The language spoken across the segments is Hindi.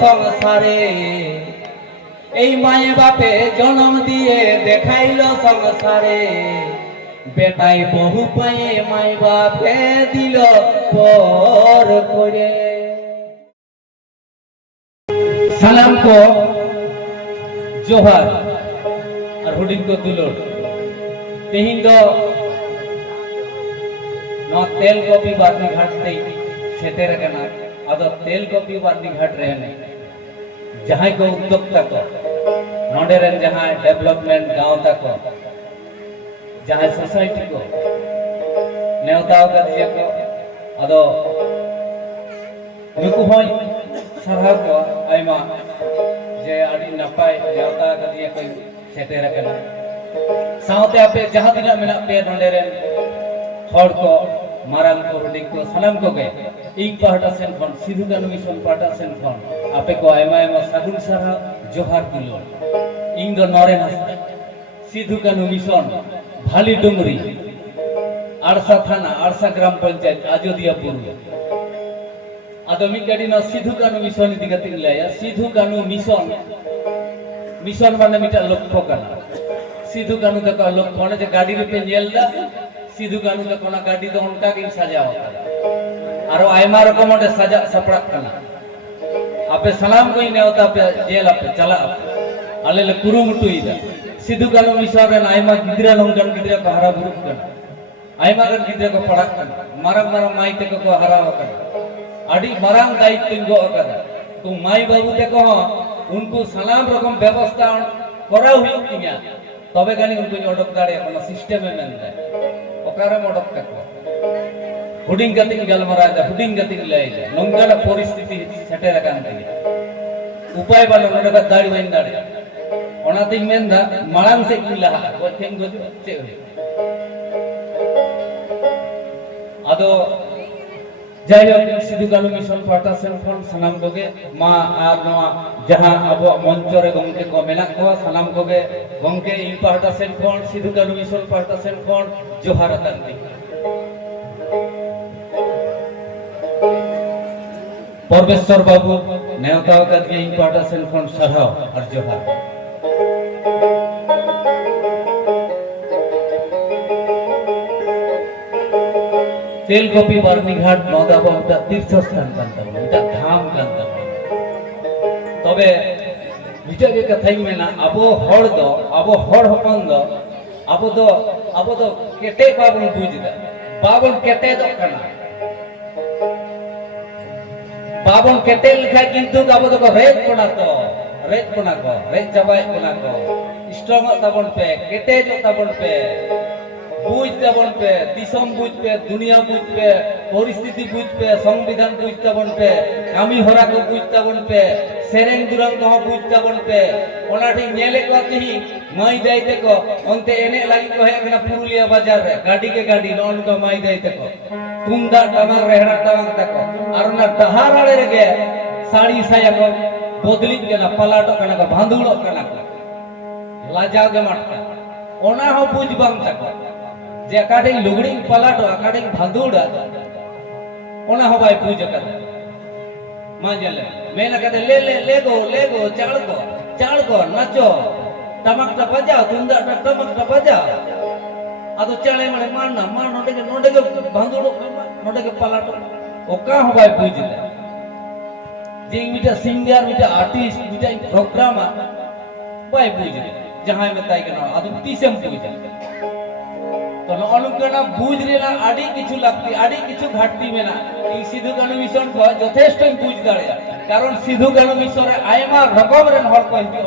সংসারে এই মায়ে বাপে জন্ম দিয়ে দেখাইল সংসারে বেটাই বহু পায়ে মাই বাপে দিল পর করে সালাম को जोहार और हुडिंग को दुलोर तेहिं दो नौ तेल कॉपी बारनी घाट ते सेटेर कना अदो तेल कॉपी बारनी घाट रहने जहां को उद्योक्ता को नोडेरन जहां डेवलपमेंट गांव तक जहां सोसाइटी को नेवताव का दिए को अदो नुकु होय सरहा को आइमा जे आडी नपाय नेवता का दिए को सेटेर कना साउते आपे जहां दिना मेना पे नोडेरन हर को मारांग को हुडिंग को सलाम को गए एक पाहटा सेन खन सिधु कानु मिशन पाहटा सेन खन आपे को आयमा आयमा सागुन सारा जोहार दिलो इंग दो नरेन हस्ता सिधु कानु मिशन भाली डुंगरी आरसा थाना आरसा ग्राम पंचायत आजोदियापुर आदो मिकाडी न सिधु कानु मिशन इदी गतिन लाया सिधु कानु मिशन मिशन माने मिटा लक्ष्य काना सिधु कानु का लक्ष्य माने जे गाड़ी रे पे नेलदा सिधु कानु का कोना गाड़ी दो उनका के सजाओ आरो आयमा रकम ओडे सजा सपड़ा कना आपे सलाम कोई नेवता पे जेल आपे चला आले ले कुरुमुटु इदा सिधु कानु मिशन रे आयमा गिदरा लंगन गिदरा को हरा बुरु कना आयमा रे गिदरा को पड़ा कना मारंग मारंग माई ते को हरा कना आडी मारंग दायित्व गो कदा तो माई बाबू ते को उनको सलाम रकम व्यवस्था करा हुई तिया तबे गानी उनको ओडक दाड़े कोनो सिस्टम में मेन ओकारे मोडक तक हुडिंग गतिंग गलमरा दा हुडिंग गतिंग ले जा नंगला परिस्थिति सेटेर कान तिया उपाय बालो नोडक दाड़ी वइन दाड़े ओना तिंग मेनदा माळांग से किन लहा को थेंग गो चे आदो जायो सिधु कानु मिशन पाटा सेन फोन सलाम कोगे मा आर नवा जहां अब मंच रे गंके को मेना को सलाम कोगे गंके इ पाटा सेन फोन सिधु कानु मिशन पाटा सेन फोन जोहार तांती परमेश्वर बाबू नेवताव का दिए इ पाटा सेन फोन सरहाव और जोहार तेल कॉपी बारनी घाट नौदा बहुता तीर्थ स्थान कांता इटा धाम कांता तबे इटा के कथाई मेना अबो हड़ दो अबो हड़ हपन दो अबो दो केटे बाबन बुझदा बाबन केटे दो कना बाबन केटे लिखा किंतु अबो दो रेत कोना को रेत जबाय कोना को स्ट्रांग तबन पे केटे जो तबन पे बुझ तबन पे दिसम बुझ पे दुनिया बुझ पे परिस्थिति बुझ पे संविधान बुझ तबन पे कामी होरा को बुझ तबन पे सेरेंग दुरंग को बुझ तबन पे ओनाठी नेले को तिही माई दाइते को ओनते एने लागि को हे कना पुरुलिया बाजार रे गाड़ी के गाड़ी नॉन को माई दाइते को तुंदा टमाक रेहड़ा टमाक तको आर ना डहार आड़े रे साड़ी साया को बदली केना पलाटो कना को भांदुड़ो कना को लाजा के मटका ओना हो बुझ बम तको जे अकाडे लुगड़ी पलाटो अकाडे भांदुड़ा ओना हो भाई पूजा कर मांजले मेना कहते ले गो चाड़ को नाचो टमक टा बजाओ तुंदा टमक टा बजाओ आदो चाले माने मारना मार नोडे के भांदुड़ो नोडे के पलाटो ओका हो भाई पूजले जे मिटा सिंगर मिटा आर्टिस्ट मिटा प्रोग्राम भाई पूजले जहां में ताई के ना आदो तीसम पूजा तो अनुकना बुझ रेला आडी किछु लागती आडी किछु घाटती मेना इ सिधु कानु मिशन को यथेष्ट बुझ दाड़े कारण सिधु कानु मिशन रे आयमा रकम रे हर को हिजो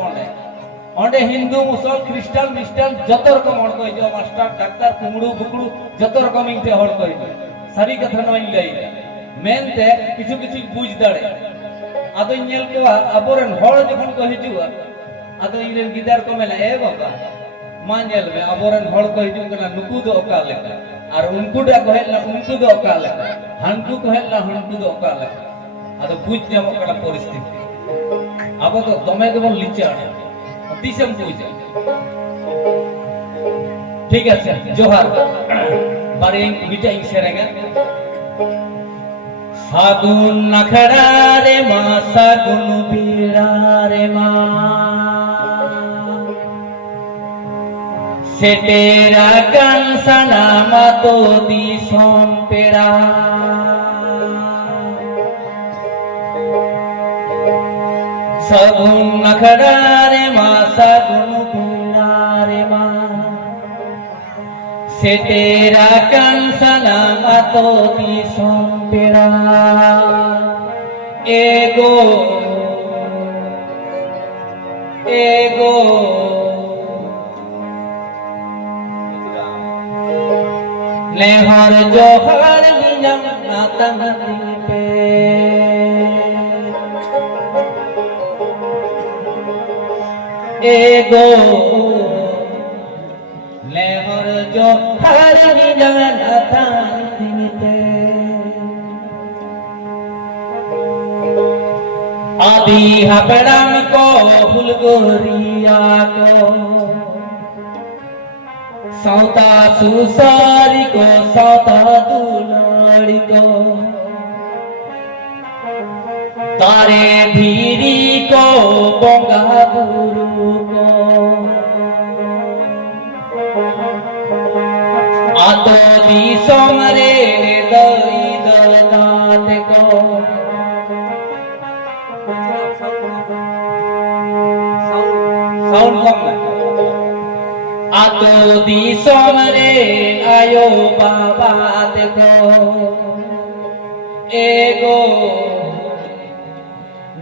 ओंडे हिंदू मुसल ख्रिस्टान मिस्टान जत रकम हर को हिजो मास्टर डॉक्टर कुमड़ू बुकड़ू जत रकम इनते हर को हिजो सारी कथा नई लई मेनते किछु किछु बुझ दाड़े आदो नेल को अबोरन हर जखन को हिजो आदो इरेन गिदार को मेला ए बाबा मांजल में अबोरन हड़ को हिजू कना नुकु दो ओका लेका और उनको डा कहला उनको दो ओका लेका हनको कहला हनको दो ओका लेका आदो बुझ जाम कना परिस्थिति अब तो दमे के बन लिचाड़ दिसम पूजा ठीक है जोहार बारे मिटा सेरेंगा সাগুন নাখড়া রে মা সাগুন বিড়া রে মা সেটেরা কানসানা মাতো দিশম পেড়া সাগুন নাখড়া রে মা সাগুন বিড়া রে মা সেটেরা কানসানা মাতো দিশম পেড়া এগো এগো নেহর জোহর নিয়ম নাতন দিপে এগো নেহর জোহর নিয়ম নাতন দিপে आदि हपड़म को फुलगोरिया को सौता सुसारी को सौता दुलारी को तारे धीरी को बोंगा गुरु को आतो दी सोमरे दई ददात को साउंड कम है आतो दी सोमरे आयो बाबा देखो एगो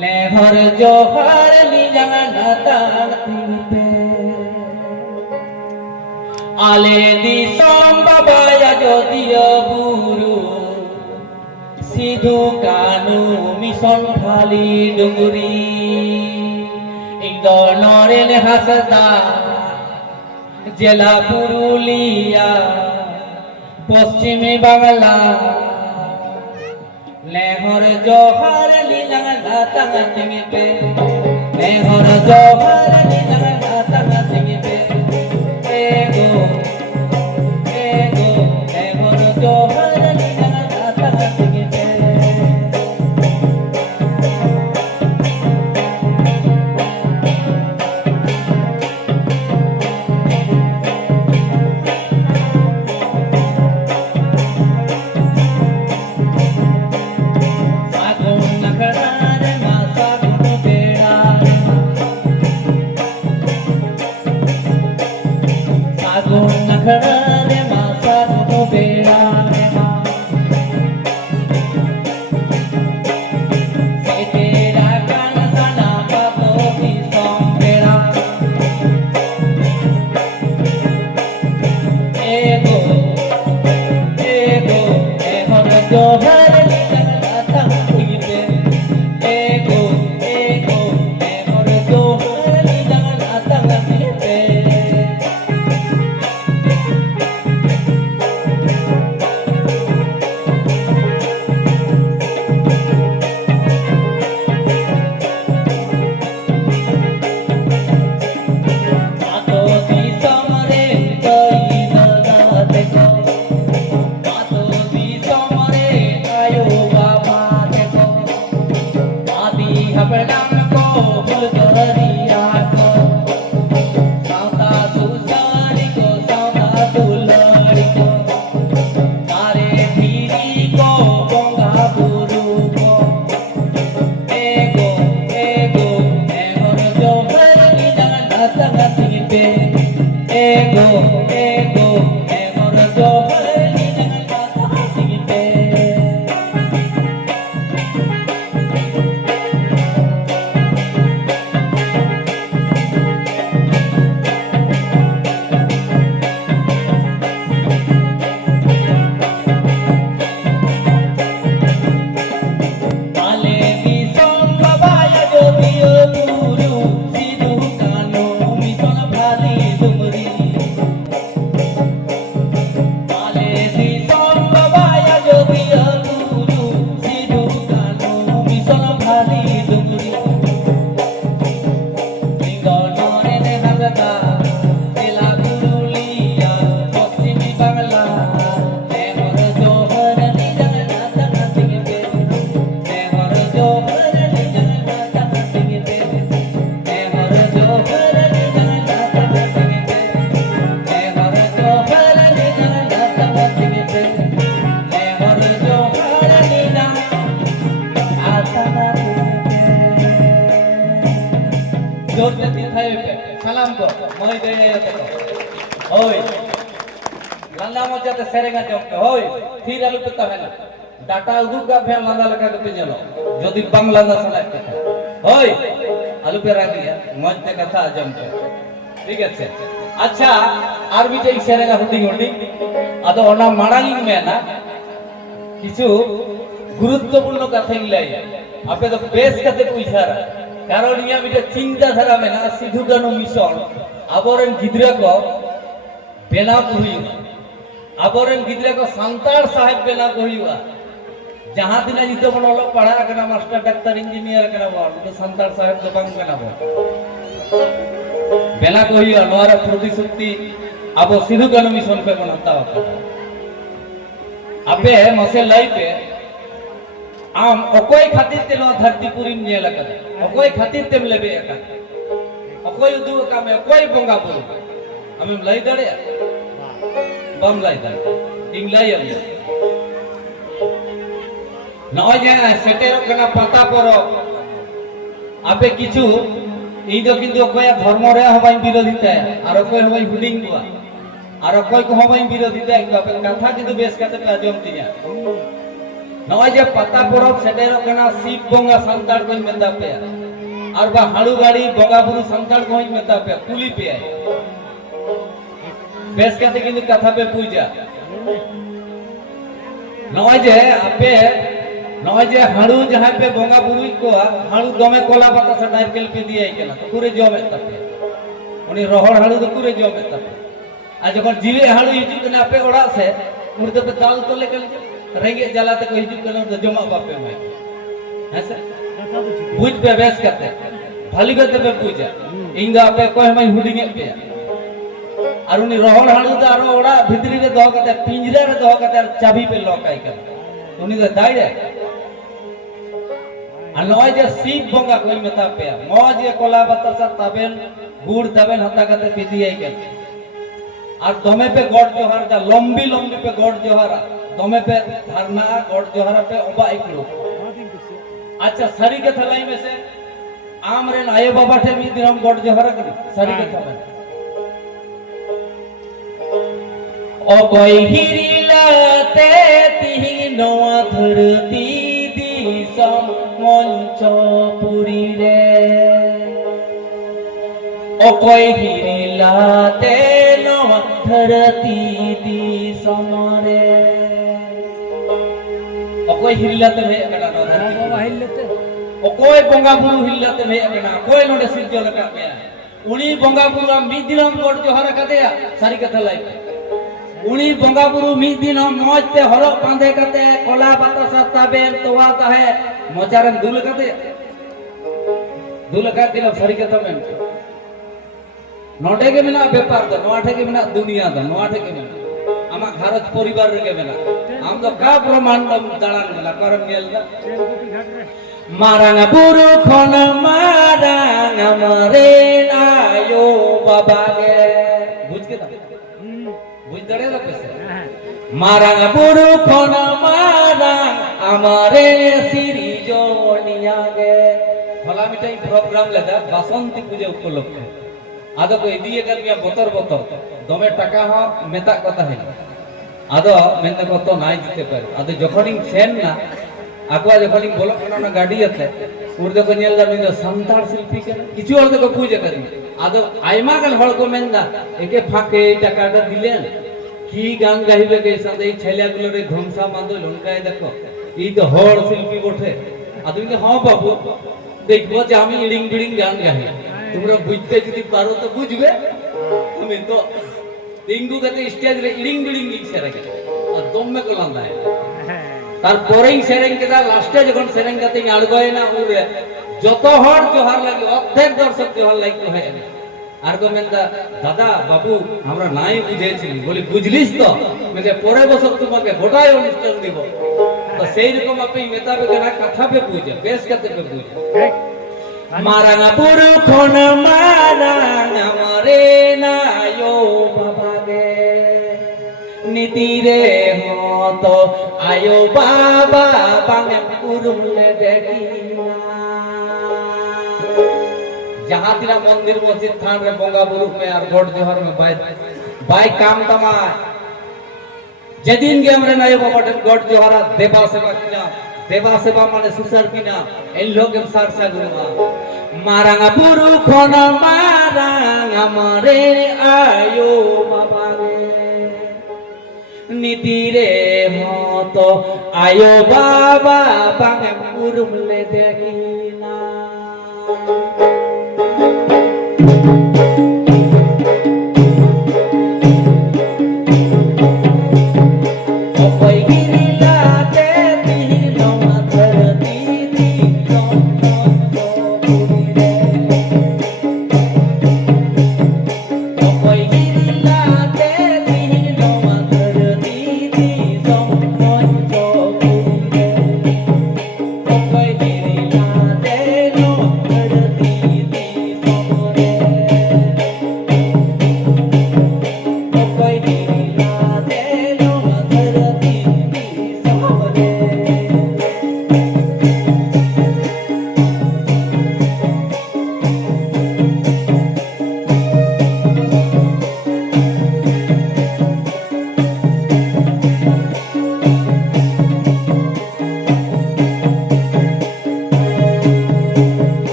नेहर जोहर लिजाना तांतीपे आले दी सोम बाबा या जोदिया बुरु सिधु कानु मिशन फाली डुंगरी नरेन हासदा জেলা পুরুলিয়া পশ্চিমে বাংলা নেহর জোহর লীলা তাঙ্গা তিমিপে নেহর জোহর লীলা তাঙ্গা তিমিপে এগো এগো নেহর জোহর লীলা তাঙ্গা তিমিপে ᱞᱟᱸᱫᱟ ᱢᱚᱪᱟᱛᱮ ᱥᱮᱨᱮᱧ ᱟᱸᱡᱚᱢ ᱯᱮ ᱦᱳᱭ ᱛᱷᱤᱨ ᱟᱞᱚᱯᱮ ᱛᱟᱦᱮᱱᱟ ᱰᱟᱴᱟ ᱩᱫᱩᱜ ᱠᱟᱜ ᱯᱮ ᱞᱟᱸᱫᱟ ᱞᱮᱠᱟ ᱜᱮᱯᱮ ᱧᱮᱞᱚᱜ ᱡᱩᱫᱤ ᱵᱟᱝ ᱞᱟᱸᱫᱟ ᱥᱟᱱᱟᱭᱮᱫ ᱯᱮ ᱠᱷᱟᱱ ᱦᱳᱭ ᱟᱞᱚᱯᱮ ᱨᱟᱜᱤᱭᱟ ᱢᱚᱡᱽ ᱛᱮ ᱠᱟᱛᱷᱟ ᱟᱸᱡᱚᱢ ᱯᱮ ᱴᱷᱤक আছে আচ্ছা আর মিটাই সেরেঙ্গা হুডিং হুডিং আদো ওনা মাড়াঙ্গিং মেনা কিছু গুরুত্বপূর্ণ কথাই লাই আপে তো বেশ কাতে কইছারা কারণ ইয়া মিটা চিন্তা ধারা মেনা সিধু কানু মিশন আবরেন গিদরা কো বেনা কইবা আবরেন গিদরা কো সান্তার সাহেব বেনা কইবা जहां दिन जिते बन ओलो पढ़ा कना मास्टर डाक्टर इंजीनियर कना बन तो संतार साहेब तो बांग कना बन बेला कहियो नोरा प्रतिश्रुति अब सिधु कानू मिशन पे बनाता अबे मसे लाई पे आम अकोय खातिर ते नो धरती पुरी ने लगा अकोय खातिर तेम लेबे का अकोय उदु का में कोई बंगा पुरु हम लाई दड़े बम लाई दड़े इंग लाई अब नय जे सेटेरो कना पता परो आपे किछु इ दो किंतु कोया धर्म रे हबाई विरोधिता आरो कोई हबाई हुडिंग दुआ आरो कोई को हबाई विरोधिता आपे कथा किंतु बेस कते पे आजम तिया नय जे पता परो सेटेरो कना शिव बंगा संतार कोई मेता पे आर बा हाड़ू गाड़ी बंगा बुरु संतार कोई मेता पे कुली पे बेस कते किंतु कथा पे पूजा नय जे आपे नय जे हाड़ू जहां पे बंगा बुरुई को हाड़ू दमे कोला पाता से नारकेल पे दिए केना तो पूरे जमे तपे उनी रोहड़ हाड़ू तो पूरे जमे तपे आ जखन जीवे हाड़ू हिजु कना पे ओड़ा से मुर्दे पे दाल तो लेकल रेंगे जलाते को हिजु कना तो जमा बापे में ऐसे बुझ पे बेस करते भाली करते पे पूजा इंगा पे कोई हम हुडिंग पे আর উনি রহল হাড়ু তো আর ওড়া ভিতরি রে দহ কাতে পিঞ্জরা রে দহ কাতে আর চাবি पे লকাই করে উনি তো দাইড়ে আর নয় যে শিব বঙ্গা কই মেতা পে মজ এ কলা বাতাসা তাবেন গুড় তাবেন হাতা কাতে পিদি আই গেল আর দমে पे গড় জোহার দা লম্বি লম্বি पे গড় জোহারা দমে पे ধরনা গড় জোহারা पे ওবা একলো আচ্ছা সারি के थलाई में से आम रे आये बाबा ठे मी दिनम गड़ जहरा करी सारी के थला ओ कोई हिरिलाते तिहिनवा धरती दिसम मंच पुरी रे ओ कोई हिरिलाते नवा धरती दिसम रे ओ कोई हिरिलाते हे कना न धरती बाबा हिरिलाते ओकोय बंगा बुरु हिल्लाते मे अकना कोय नोडे सिरजो लका मे उनी बंगा बुरु मी दिनम गोड जोहर कदेया सारी कथा लाई उनी बंगा बुरु मी दिनम मौजते हरो बांधे कते कोला बातासा ताबे तोवा ताहे मोचारन दुल कते दुल का दिनो सारी कथा में नोडे के बिना व्यापार द नोठे के बिना दुनिया द नोठे के बिना आमा भारत परिवार रे के बिना हम तो का ब्रह्मांड दालान ला करम गेल Marang buru khona marang amare ayo baba ge बुझ के था बुझ दड़े ला कैसे marang buru khona marang amare siri joniya ge भला मिठाई प्रोग्राम लगा बसंती पूजा उपलक्षे आदो को इदिए कर मिया बोतर बोतर दमे टाका हो मेता कथा है आदो मेनते को तो नाई जिते पर आदो जखनिन सेन ना आकुआ जखनिन बोलो कना गाड़ी आते उर्दे को नेल दामी दो संतार शिल्पी के किछु हर को पूजा करी आदो आयमा गल हळ को मेनदा एके फाके टाकाटा दिलेन की गान गाइबे के साथे छलिया गुलो रे धमसा मांदो लंकाय देखो ई तो हर शिल्पी बोठे आदो इने हां बाबू देखबो जे आमी इडिंग बिडिंग गान गाइ তোমরা বুঝতে যদি পারো তো বুঝবে আমি তো টিঙ্গু কাতে স্টেজ রে ইডিং বিডিং ইচ্ছে রাখে আর দমে কলান্দা তারপরেই সেরেং কেদা লাস্টে যখন সেরেং কাতে আড়গয় না উরে যত হর জোহার লাগে অর্ধেক দর্শক জোহার লাগতে হয় আর গো মেন্দা দাদা বাবু আমরা নাই বুঝেছি বলি বুঝলিস তো মানে পরে বছর তোমাকে গোটাই অনুষ্ঠান দিব তো সেই রকম আপনি মেতাবে কেনা কথা পে বুঝে বেশ কাতে পে বুঝে Marang buru khona marang amare nayo baba ge niti re hoto ayo baba bangem urum le dekina jaha tira mandir masjid than re bonga buru me ar god johar me bai kam tama যেদিন গে আমরা নায় বাবাটেন গড জোহারা দেবা সেবা কিনা দেবা সেবা মানে সুসার কিনা এই লোকে সার সাগুমা মারাঙা বুরু খন মারাঙা মারে আয়ো বাবা রে নিতিরে মত আয়ো বাবা বাঙে পুরুমলে দেখি না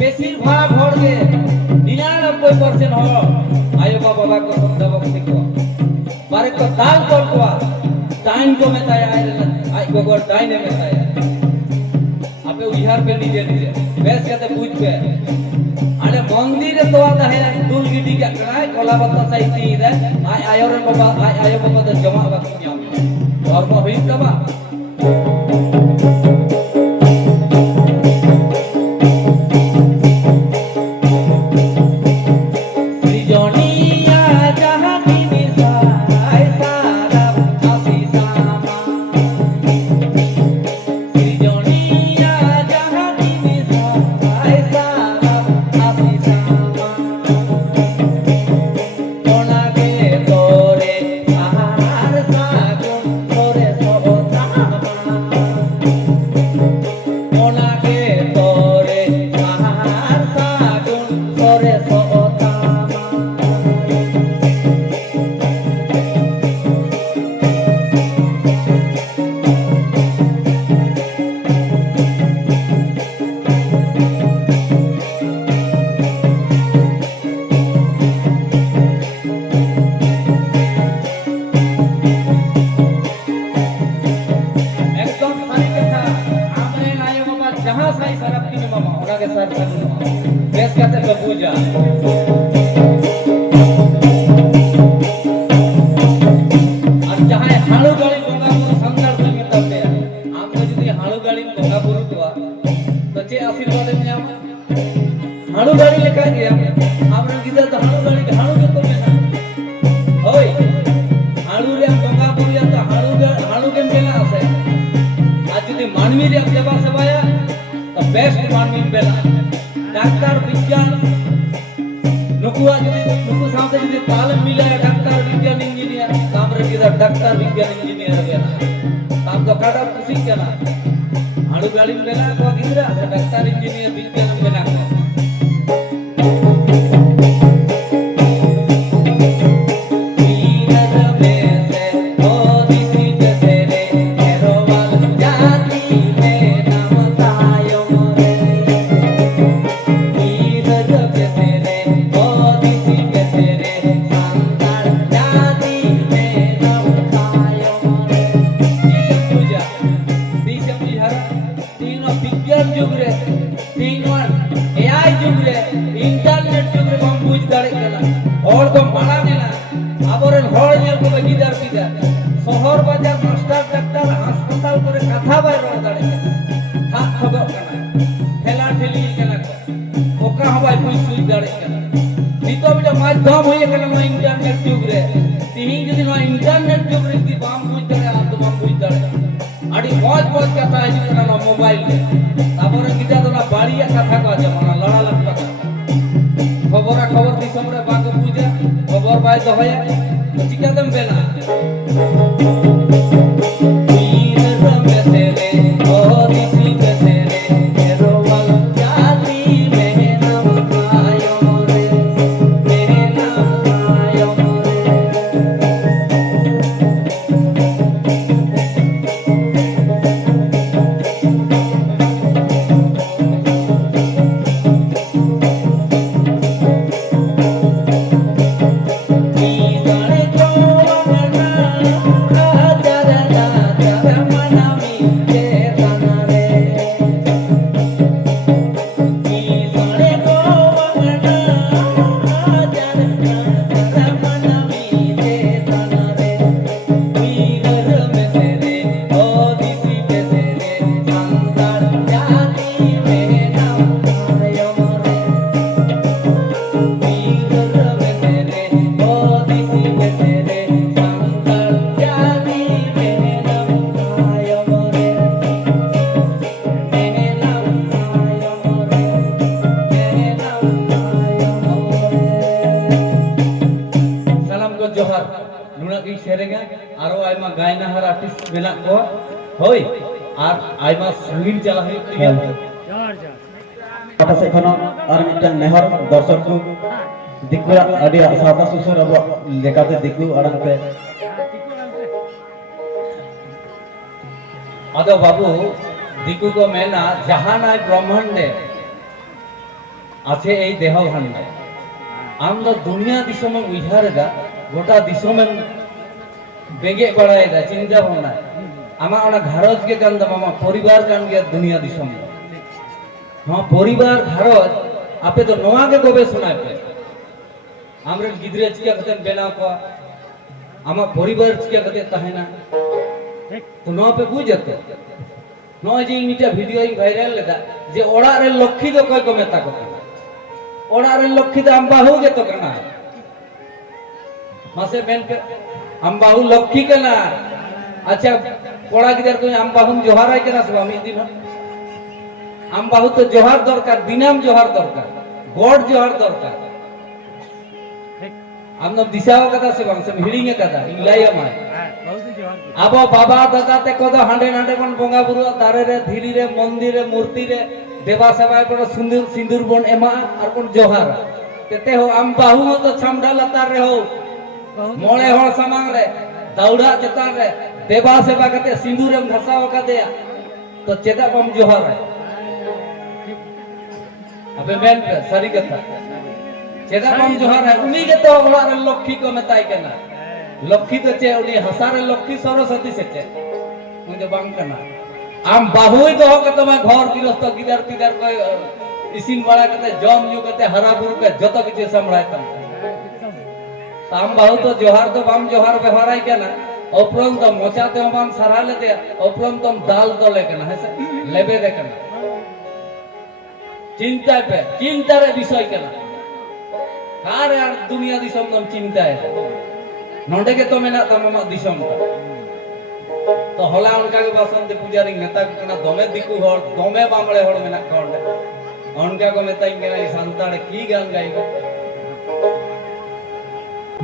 বেশিরভাগ হড়কে 99% হড় আয়ো বাবা को समझा भक्ति को बारे को दाल कोल को टाइम को में ताया आई गोगर डाइने में ताया आपे उहियार पे नीचे नीचे बेस कहते पूछ पे अरे मंदिर तो आता है दूल गिटी का कराए कोला बत्ता सही थी इधर आयो रे बाबा आयो बाबा तो जमा बाकी क्या और को भी तबा पूजा আর যাহাই হাড়ু গাড়ি গঙ্গা পুরু সংসার সঙ্গে তবে আমরা যদি হাড়ু গাড়ি গঙ্গা পুরু তোয়া তো যে আশীর্বাদ এমনি আমরা হাড়ু গাড়ি লেখা গিয়া আমরা গিদা তো হাড়ু কে তবে না ওই হাড়ু রে গঙ্গা পুরিয়া তো হাড়ু কেম বেলা আছে আর যদি মানবী রে সেবা সেবায়া তো বেস্ট মানবী বেলা ডাক্তার বিজ্ঞান নুকুয়া যদি নুকু সাথে যদি তাল মিলায় ডাক্তার বিজ্ঞান ইঞ্জিনিয়ার আমরা কিদা ডাক্তার বিজ্ঞান ইঞ্জিনিয়ার বেলা তাম তো কাটা খুশি কেনা হাড়ু গাড়ি বেলা কো গিদরা ডাক্তার ইঞ্জিনিয়ার বিজ্ঞান বেলা इंटरनेट जुग रे हम बुझ दाड़े केना और को माना नेना आबोरेन हर नेल को गिदार पिदा शहर बाजार मास्टर डाक्टर अस्पताल करे कथा बाय रोड दाड़े हाथ खबो केना ठेला ठेली केना ओका हवाई पुई सुई दाड़े केना नितो बिटा माध्यम होय केना नो इंटरनेट जुग रे तिही जदि नो इंटरनेट जुग रे जदि बाम बुझ दाड़े आ तो बाम बुझ दाड़े आडी मौज मौज कथा है केना नो मोबाइल रे आबोरे गिदा तो ना बाड़िया कथा का जमाना लड़ा लटका खबर खबर दिसम रे बाग पूजा খবর পাই দহয়া চিকাতেম বেনা जोहार नुना की सेरेगा आरो आइमा गायनाहार आर्टिस्ट मेना को होय আর আইমা সঙ্গীত চালা হই টিয়া পাশে এখনো আর একটা নেহর দর্শক দিকুরা আদি সাদা সুসর আব লেকাতে দিকু আড়াতে আদো বাবু দিকু কো মেনা জাহানায় ব্রহ্মাণ্ডে আছে এই দেহ ভান্ডে আমরা দুনিয়া দিশম উইহারেগা গোটা দিশমেं बेगे बड़ाएगा चिंता भावना आमा ओना घरज के कान दम आमा परिवार कान के दुनिया दिशम हां परिवार घरज आपे तो नोआ के गवेषणा पे हमरे गिदरे चिका कते बेना को आमा परिवार चिका कते तहेना तो नो पे बुझते नो जे इनिटा वीडियो इन वायरल लेदा जे ओड़ा रे लक्ष्मी तो कोई को मेता को ओड़ा रे लक्ष्मी तो हम बाहु के तो करना मासे बेन पे हम बाहु लक्ष्मी के ना अच्छा कोड़ा गिदर को हम बाहु जोहार आइ के ना स्वामी दिन हम बाहु तो जोहार दरकार दिनाम जोहार दरकार गॉड जोहार दरकार हम न दिशाओ कदा से बंग से हिड़िंगे कदा इंगलाय माय आबो बाबा दादा ते कोदा हांडे हांडे बन बोंगा बुरु दारे रे धीरी रे मंदिर रे मूर्ति रे देवा सेवाय पर सिंदूर सिंदूर बन एमा और कोन जोहार तेते हो हम बाहु तो छमडा लतार रे हो मोळे हर समांग रे दौड़ा चतान रे देवा सेवा कते सिंदूर एम घसाव कदेया तो चेदा बम जोहार है अबे मेन पे सारी कथा चेदा बम जोहार है उनी के तो ओला रे लक्ष्मी को मेताय केना लक्ष्मी तो चे उनी हसारे लक्ष्मी सरस्वती से चे मुझे बांग करना आम बाहुई तो हो के तमा घर गृहस्थ गिदर पिदर को इसिन बड़ा कते जम जु कते हरा बुरु के जतो किछ संभळाय तम ताम बाहु तो जोहार तो बाम जोहार व्यवहाराय केना उपरंत मोचा ते बाम सराले दे उपरंत दाल दले केना है लेबे दे केना चिंता पे चिंता रे विषय केना कार यार दुनिया दिसम तम चिंता है नोंडे के तो मेना तम दिसम तो होला उनका के बसंत पुजारी नेता केना दमे दिकु हर दमे बामळे हर मेना कोंडे उनका को मेता केना संताड़े की गान गाइबो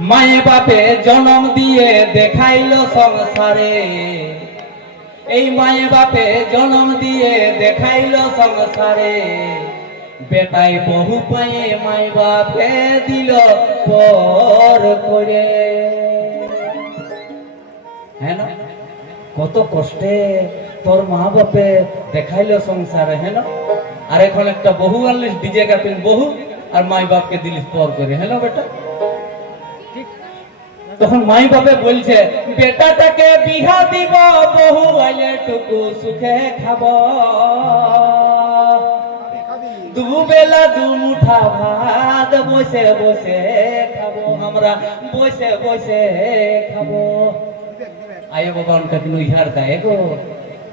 माये बापे जन्म दिए देखाइलो संसारे এই মায়ে বাপে জন্ম দিয়ে দেখাইলো সংসারে বেটাই বহু পায়ে মাই বাপে দিল পর করে হ্যাঁ না কত কষ্টে তোর মা বাপে দেখাইলো সংসারে হ্যাঁ না আর এখন একটা বহু আনলিস ডিজে কাপিন বহু আর মাই বাপকে দিলিস পর করে হ্যাঁ না বেটা তখন মাই বাপে বলছে বেটাটাকে বিহা দিব বহু আইলে টুকু সুখে খাব দুবেলা দুমুঠা ভাত বসে বসে খাবো আমরা বসে বসে খাবো आये बाबा उनका किनु इहार दाए गो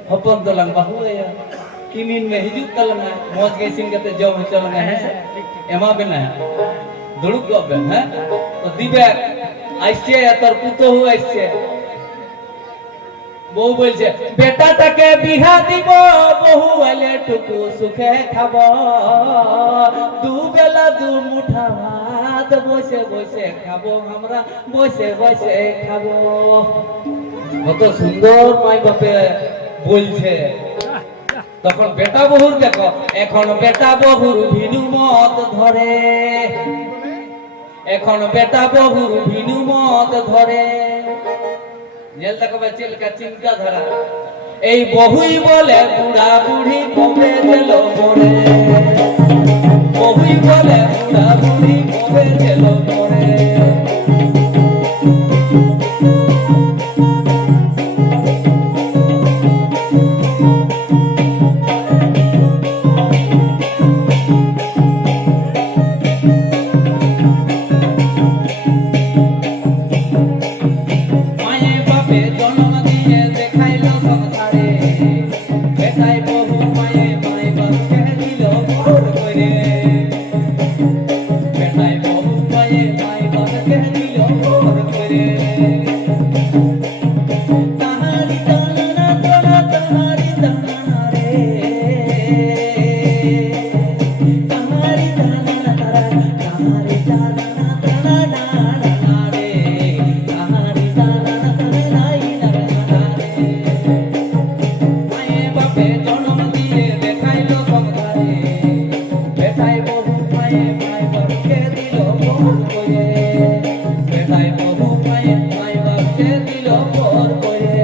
हपन तो लंग बाहु या किमिन में हिजुक तलंगा मौज के सिंग कते जम चलंगा है एमा बेना दुड़ुक गो बे हैं तो दिबे आइछे या तोर पुतो हु आइछे বউ বলছে বেটাটাকে বিহা দিব বহু আইলে টুকু সুখে খাব দুবেলা দু মুঠা ভাত ভাত বসে বসে খাবো আমরা, বসে বসে খাবো। কত সুন্দর মাই বাপে বলছে। তখন বেটা বহুর দেখো, এখন বেটা বহুর ভিনু মত ধরে, এখন বেটা বহুর ভিনু মত ধরে। জেল দেখো চিলকা চিন্তাধারা। এই বহুই বলে বুড়া বুড়ি কবে গেল মরে, বহুই বলে বুড়া বুড়ি কবে গেল মরে। মায়ে বাপে জন্ম দিয়ে দেখাইলো সংসারে, বেটাই বহু মায়ে মাই বাপকে দিল ভোর করে, বেটাই বহু মায়ে মাই বাপকে দিল ভোর করে। তাহারি টানা টানা তাহারি টানা রে, তাহারি টানা টানা তাহারি টানা টানা টানা রে, তাহারি টানা টানা টানা রে। মায়ে বাপে জন্ম দিয়ে দেখাইলো সংসারে, বেটাই বহু মায়ে মাই বাপকে দিল ভোর করে, বেটাই বহু মায়ে মাই বাপকে দিল ভোর করে।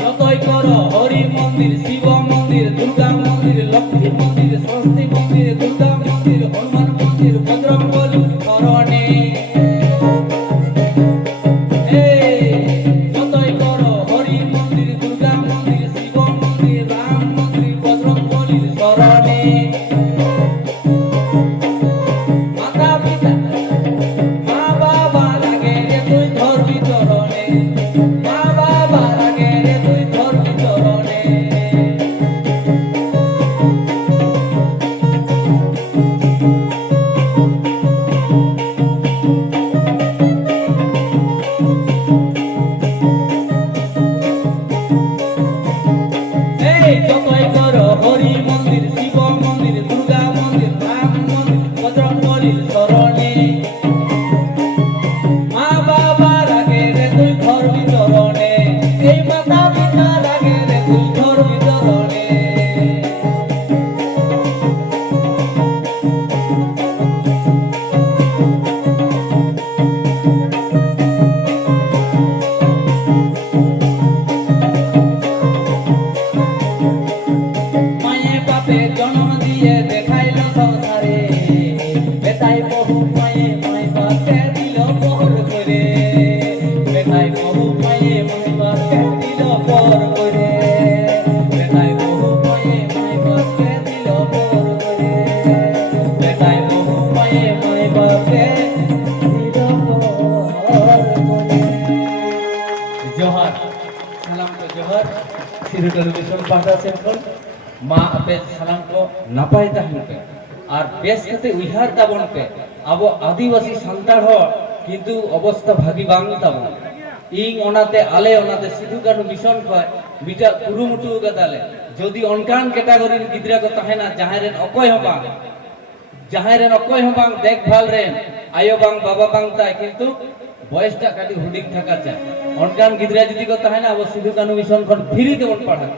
যতই করো হরি মন্দির, শিব মন্দির, দুর্গা মন্দির, লক্ষ্মী মন্দির, সরস্বতী মন্দির, দুর্গা মন্দির, হনুমান মন্দির, বজরং বলি শরণে। যতই করো হরি মন্দির, দুর্গা মন্দির, শিব মন্দির, রাম মন্দির, বজরং বলির শরণে। মাতা পিতা মা বাবা লাগে রে তুই ধরবি চরণে, মা বাবা লাগে রে তুই ধরবি চরণে। যতই করো হরি মন্দির, শিব মন্দির, দুর্গা মন্দির, রাম মন্দির, বজরং বলির শরণে। মা বাবা লাগে রে তুই ধরবি চরণে, এই মাতা পিতা লাগে রে তুই ধরবি চরণে। মায়ে বাপে জন্ম দিয়ে দেখাইলো সংসারে, বেটাই বহু মায়ে মাই বাপকে দিল ভোর করে, বেটাই বহু মায়ে মাই বাপকে দিল ভোর করে, বেটাই বহু মায়ে মাই বাপকে দিল ভোর করে, বেটাই বহু মায়ে মাই বাপকে দিল ভোর করে। জোহার সালাম को जोहर श्री टेलीविजन पाटा से मा आपे सालाम को नापाय ताहन पे और बेस कते उइहार ताबन पे अब आदिवासी सांतार हर किंतु अवस्था भागी बांग ताबन इन ओनाते आले ओनाते सिधु कानु मिशन खय मिटा कुरुमुटु गदाले जदि अनकान कैटेगरी गिदरा को तहेना जहारेन अकय हबा जहारेन अकय हबा देखभाल रेन आयो बांग बाबा बांग ताय किंतु बयसटा काटी हुडिंग थाका चाय अनकान गिदरा जदि को तहेना अब सिधु कानु मिशन खन फ्री तेबन पढ़ा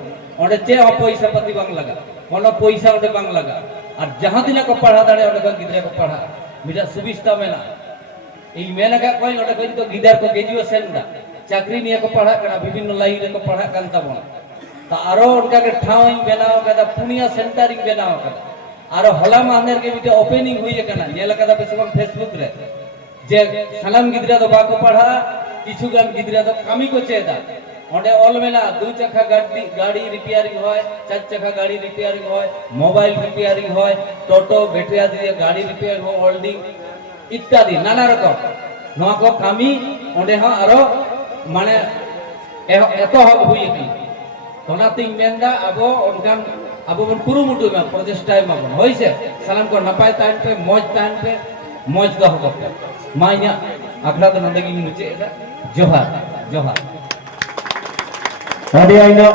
ओंडे चे पैसा पाती बांग लगा कोनो पैसा ओंडे बांग लगा और जहां दिना को पढ़ा दाड़े ओंडे को गिदरा को पढ़ा मिटा सुविस्ता मेना ई मेना का कोई ओंडे कोई तो गिदर को ग्रेजुएशन दा चाकरी निया को पढ़ा कना विभिन्न लाइन रे को पढ़ा कान ताबन ता आरो उनका के ठावई बनाव कदा पुनिया सेंटरिंग बनाव कदा आरो हला माहनेर के मिटे ओपनिंग हुई कना नेल कदा बेसबन फेसबुक रे जे सालाम गिदरा दो बाको पढ़ा किछु गान गिदरा दो कामी को चेदा ओंडे ऑल मेना दु चक्का गाड़ी रिपेयरिंग होय चार चक्का गाड़ी रिपेयरिंग होय मोबाइल रिपेयरिंग होय टोटो बैटरिया दिए गाड़ी रिपेयर हो होल्डिंग इत्यादि नाना रकम नवा को कामी ओंडे हा आरो माने एतो हक हुई की ᱚᱱᱟᱛᱤᱧ ᱢᱮᱱᱫᱟ ᱟᱵᱚ ᱚᱱᱠᱟᱱ ᱟᱵᱚ ᱵᱚᱱ ᱠᱩᱨᱩᱢᱩᱴᱩᱭ ᱢᱟ ᱯᱨᱚᱪᱮᱥᱴᱟᱭ ᱢᱟᱵᱚᱱ ᱦᱳᱭᱥᱮ ᱥᱟᱱᱟᱢ ᱠᱚ ᱱᱟᱯᱟᱭ ᱛᱟᱦᱮᱱ ᱯᱮ ᱢᱚᱡᱽ ᱫᱚᱦᱚ ᱠᱚᱯᱮ ᱢᱟ ᱤᱧᱟᱹᱜ ᱟᱠᱷᱲᱟ ᱫᱚ ᱱᱚᱰᱮ ᱜᱤᱧ ᱢᱩᱪᱟᱹᱫ ᱮᱫᱟ ᱡᱚᱦᱟᱨ ᱡᱚᱦᱟᱨ ᱟᱹᱰᱤ ᱟᱭᱢᱟ